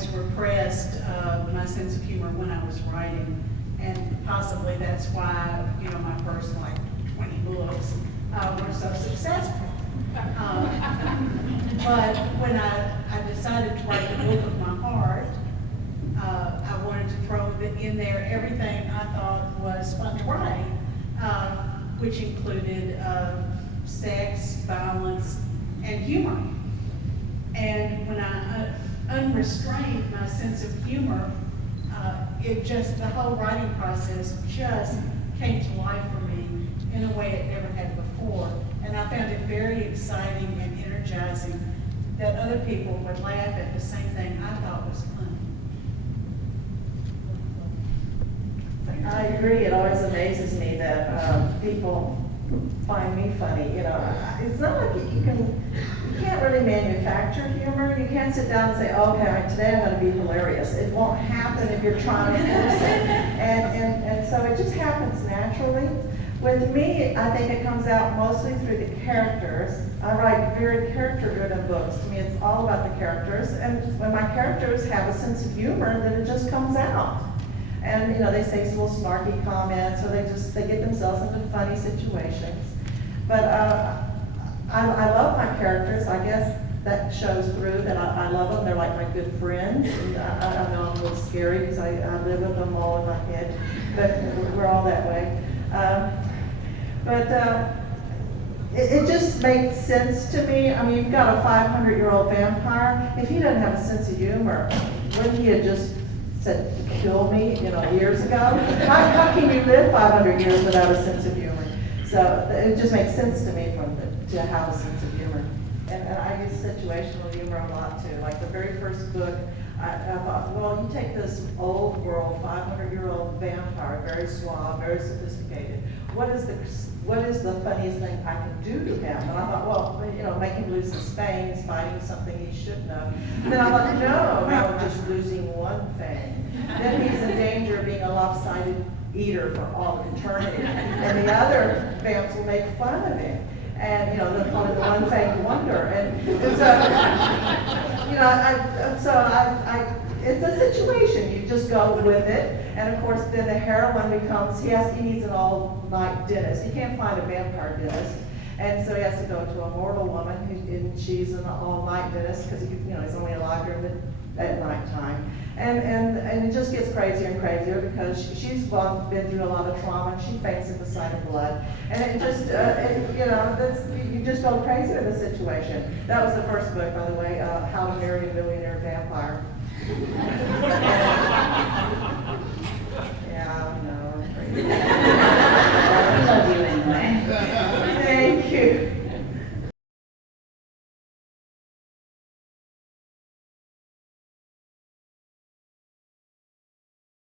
always repressed my sense of humor when I was writing, and possibly that's why, you know, my first like 20 books were so successful. But when I decided to write the book of my heart, I wanted to throw in there everything I thought was fun to write, which included sex, violence, and humor. And when I unrestrained my sense of humor, the whole writing process just came to life for me in a way it never had before. And I found it very exciting and energizing that other people would laugh at the same thing I thought was funny. I agree. It always amazes me that people find me funny. You know, it's not like you can't really manufacture humor. You can't sit down and say, okay, today I'm going to be hilarious. It won't happen if you're trying to force it. And so it just happens naturally. With me, I think it comes out mostly through the characters. I write very character-driven books. To me, it's all about the characters. And when my characters have a sense of humor, then it just comes out. And you know, they say little snarky comments, or they get themselves into funny situations. But I love my characters. I guess that shows through that I love them. They're like my good friends. And I know I'm a little scary because I live with them all in my head, but we're all that way. It just makes sense to me. I mean, you've got a 500-year-old vampire. If he doesn't have a sense of humor, wouldn't he have just said, kill me, you know, years ago? How can you live 500 years without a sense of humor? So it just makes sense to me to have a sense of humor. And I use situational humor a lot too. Like the very first book, I thought, well, you take this old world, 500-year-old vampire, very suave, very sophisticated. What is the funniest thing I can do to him? And I thought, well, you know, make him lose his fangs, fighting something he shouldn't have. And then I thought, no, just losing one fang. Then he's in danger of being a lopsided eater for all of eternity. And the other vamps will make fun of him. And, you know, they'll call it the one-fanged wonder. And so, you know, it's a situation. You just go with it. And of course, then the heroine becomes, he needs an all-night dentist. He can't find a vampire dentist. And so he has to go to a mortal woman, and she's an all-night dentist because, you know, he's only allowed her at nighttime. And it just gets crazier and crazier because she's been through a lot of trauma, and she faints at the sight of blood. And it just, you know, you just go crazy in the situation. That was the first book, by the way, How to Marry a Millionaire Vampire.